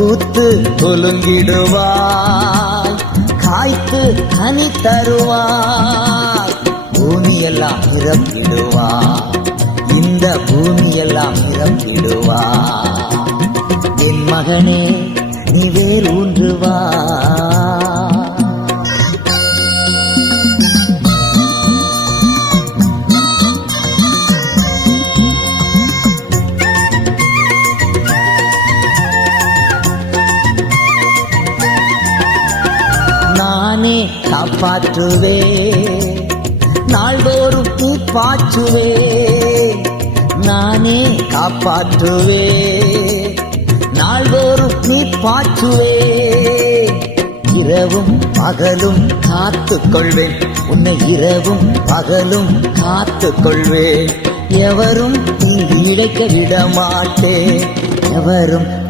பூத்து குலுங்கிடுவாய் காய்த்து கனி தருவாய். பூமியெல்லாம் இறப்பிடுவா இந்த பூமியெல்லாம் இறப்பிடுவா என் மகனே நீ வேர் ஊன்றுவாய். நானே காப்பாற்றுவே. நாள்தோறும் நீ நானே காப்பாற்றுவே. நாள்தோறும் நீ இரவும் பகலும் காத்து கொள்வேன் உன்னை இரவும் பகலும் காத்து கொள்வேன் எவரும் இங்கு விட மாட்டேன் எவரும்